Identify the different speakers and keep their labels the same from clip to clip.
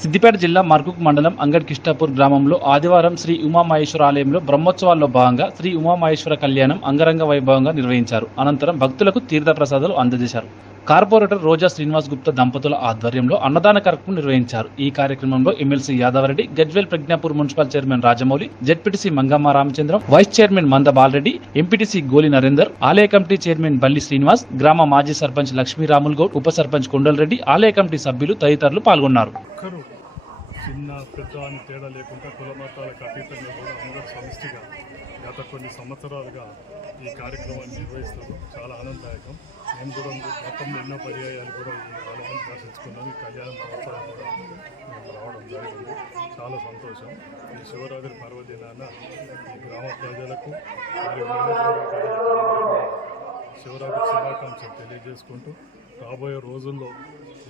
Speaker 1: సిద్దిపేట జిల్లా మర్కుక్ మండలం అంగడ్ కిష్టాపూర్ గ్రామంలో ఆదివారం శ్రీ ఉమామహేశ్వర ఆలయంలో బ్రహ్మోత్సవాల్లో భాగంగా శ్రీ ఉమామహేశ్వర కళ్యాణం అంగరంగ వైభవంగా నిర్వహించారు. అనంతరం భక్తులకు తీర్థప్రసాదాలు అందజేశారు. కార్పొరేటర్ రోజా శ్రీనివాస్ గుప్తా దంపతుల ఆధ్వర్యంలో అన్నదాన కార్యక్రమం నిర్వహించారు. ఈ కార్యక్రమంలో MLC Yadavareddy Gajwel Prajnapur municipal chairman Rajamouli ZPTC Mangamma Ramachandram vice chairman Manda Balareddy MPTC గోలి నరేందర్ ఆలయ కమిటీ చైర్మన్ బల్లి శ్రీనివాస్ గ్రామ మాజీ సర్పంచ్ లక్ష్మీ రాములు గౌడ్ ఉప సర్పంచ్ కొండలరెడ్డి ఆలయ కమిటీ సభ్యులు తదితరులు పాల్గొన్నారు.
Speaker 2: చిన్న పెద్ద అని తేడా లేకుండా కుల మతాలకు అతీతంగా కూడా అందరూ సమిష్టిగా గత కొన్ని సంవత్సరాలుగా ఈ కార్యక్రమాన్ని నిర్వహిస్తారు చాలా ఆనందదాయకం. నేను కూడా గతంలో ఎన్నో పర్యాయాలు కూడా ఈ ఆలయాన్ని దర్శించుకున్నాను. ఈ కళ్యాణ మహోత్సవం కూడా మేము రావడం జరిగింది. చాలా సంతోషం. ఈ శివరాత్రి పర్వదినాన ఈ గ్రామ ప్రజలకు మరియు ప్రజలకు శివరాత్రి శుభాకాంక్షలు తెలియజేసుకుంటూ రాబోయే రోజుల్లో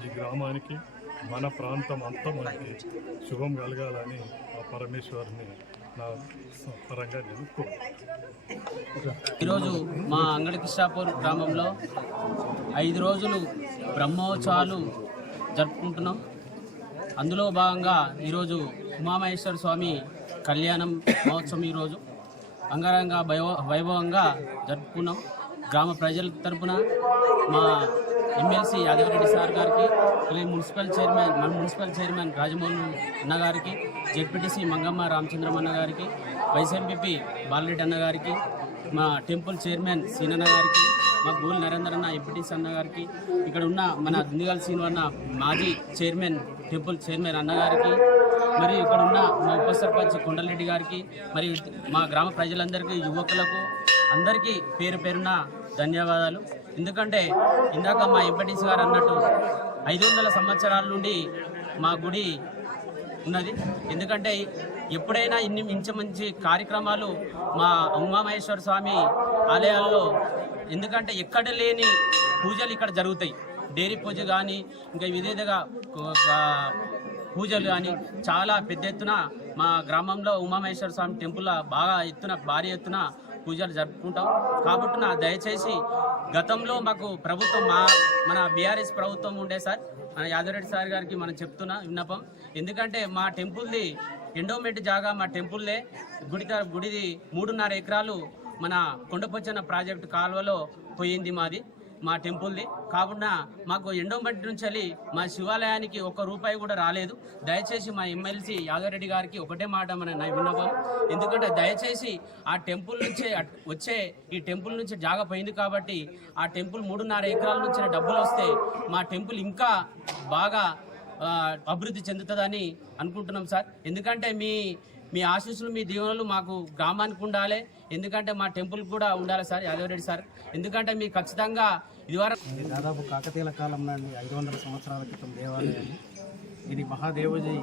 Speaker 2: ఈ గ్రామానికి మన ప్రాంతం అంతా మనకి శుభం కలగాలని ఆ పరమేశ్వరుని నా పరంగా నేను
Speaker 3: ఈరోజు మా అంగడి కిషాపూర్ గ్రామంలో ఐదు రోజులు బ్రహ్మోత్సవాలు జరుపుకుంటున్నాం. అందులో భాగంగా ఈరోజు ఉమామహేశ్వర స్వామి కళ్యాణం మహోత్సవం ఈరోజు. అంగరంగ వైభవంగా జరుపుకున్నాం. గ్రామ ప్రజల తరపున మా ఎమ్మెల్సీ యాదవరెడ్డి సార్ గారికి అలాగే మున్సిపల్ చైర్మన్ మన మున్సిపల్ చైర్మన్ రాజమౌళి అన్న గారికి జెడ్పీటీసీ మంగమ్మ రామచంద్రం అన్న గారికి వైస్ ఎంపీపీ బాలరెడ్డి అన్న గారికి మా టెంపుల్ చైర్మన్ సీనన్న గారికి మా గోల్ నరేందర్ అన్న ఎంపీటీసీ అన్న గారికి ఇక్కడ ఉన్న మన దుందిగల్ శ్రీనివన్న అన్న మాజీ చైర్మన్ టెంపుల్ చైర్మన్ అన్నగారికి మరి ఇక్కడ ఉన్న మా ఉప సర్పంచ్ కొండలరెడ్డి గారికి మరి మా గ్రామ ప్రజలందరికీ యువకులకు అందరికీ పేరు పేరున ధన్యవాదాలు. ఎందుకంటే ఇందాక మా ఎంపీటీసీ గారు అన్నట్టు ఐదు వందల సంవత్సరాల నుండి మా గుడి ఉన్నది. ఎందుకంటే ఎప్పుడైనా ఇన్ని మంచి మంచి కార్యక్రమాలు మా ఉమామహేశ్వర స్వామి ఆలయాల్లో ఎందుకంటే ఎక్కడ లేని పూజలు ఇక్కడ జరుగుతాయి. డైరీ పూజ కానీ ఇంకా విధేదగా పూజలు కానీ చాలా పెద్ద ఎత్తున మా గ్రామంలో ఉమామహేశ్వర స్వామి టెంపుల్ బాగా ఎత్తున భారీ ఎత్తున పూజలు జరుపుకుంటాం. కాబట్టి నా దయచేసి గతంలో మాకు ప్రభుత్వం మా మన బీఆర్ఎస్ ప్రభుత్వం ఉండే సార్ మన యాదవరెడ్డి సార్ గారికి మనం చెప్తున్నా విన్నపం. ఎందుకంటే మా టెంపుల్ది ఎండోమెంట్ జాగా మా టెంపుల్లే గుడి గుడిది మూడున్నర ఎకరాలు మన కొండపొచ్చన ప్రాజెక్టు కాలువలో పోయింది మాది. మా టెంపుల్ది. కావున మాకు ఎండోమెంట్ నుంచి వెళ్ళి మా శివాలయానికి ఒక్క రూపాయి కూడా రాలేదు. దయచేసి మా ఎమ్మెల్సీ యాదవరెడ్డి గారికి ఒకటే మాట మన నా విన్నపం. ఎందుకంటే దయచేసి ఆ టెంపుల్ నుంచే వచ్చే ఈ టెంపుల్ నుంచి జాగపోయింది కాబట్టి ఆ టెంపుల్ మూడున్నర ఎకరాల నుంచి డబ్బులు వస్తే మా టెంపుల్ ఇంకా బాగా అభివృద్ధి చెందుతుందని అనుకుంటున్నాం సార్. ఎందుకంటే మీ మీ ఆశీస్సులు మీ దీవెనలు మాకు గ్రామానికి ఉండాలి. ఎందుకంటే మా టెంపుల్ కూడా ఉండాలి సార్ యాదవరెడ్డి సార్. ఎందుకంటే మీ ఖచ్చితంగా ఇదివరకు
Speaker 4: దాదాపు కాకతీయుల కాలం నుండి ఐదు వందల సంవత్సరాల క్రితం దేవాలయం ఇది మహాదేవజీ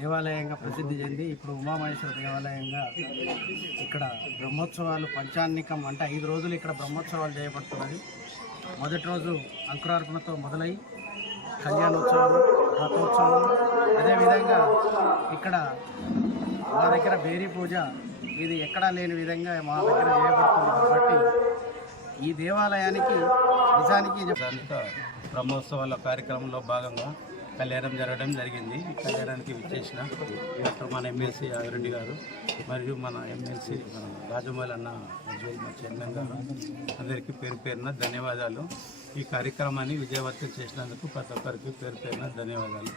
Speaker 4: దేవాలయంగా ప్రసిద్ధి చెంది ఇప్పుడు ఉమామహేశ్వర దేవాలయంగా ఇక్కడ బ్రహ్మోత్సవాలు పంచాన్నికం అంటే ఐదు రోజులు ఇక్కడ బ్రహ్మోత్సవాలు చేయబడుతున్నది. మొదటి రోజు అంకురార్పణతో మొదలై కళ్యాణోత్సవం రథోత్సవం. అదేవిధంగా ఇక్కడ మా దగ్గర బేరీ పూజ ఇది ఎక్కడా లేని విధంగా మా దగ్గర చేయబడుతుంది కాబట్టి ఈ దేవాలయానికి నిజానికి
Speaker 5: బ్రహ్మోత్సవాల కార్యక్రమంలో భాగంగా కళ్యాణం జరగడం జరిగింది. ఈ కళ్యాణానికి విచ్చేసిన డాక్టర్ మన ఎమ్మెల్సీ యాదరెడ్డి గారు మరియు మన ఎమ్మెల్సీ మన రాజమౌళి అన్న ఉజ్వల్ మా చైర్మన్ గారు. అందరికీ పేరు పేరున ధన్యవాదాలు. ఈ కార్యక్రమాన్ని విజయవంతం చేసినందుకు ప్రతి ఒక్కరికి పేరు పేరున ధన్యవాదాలు.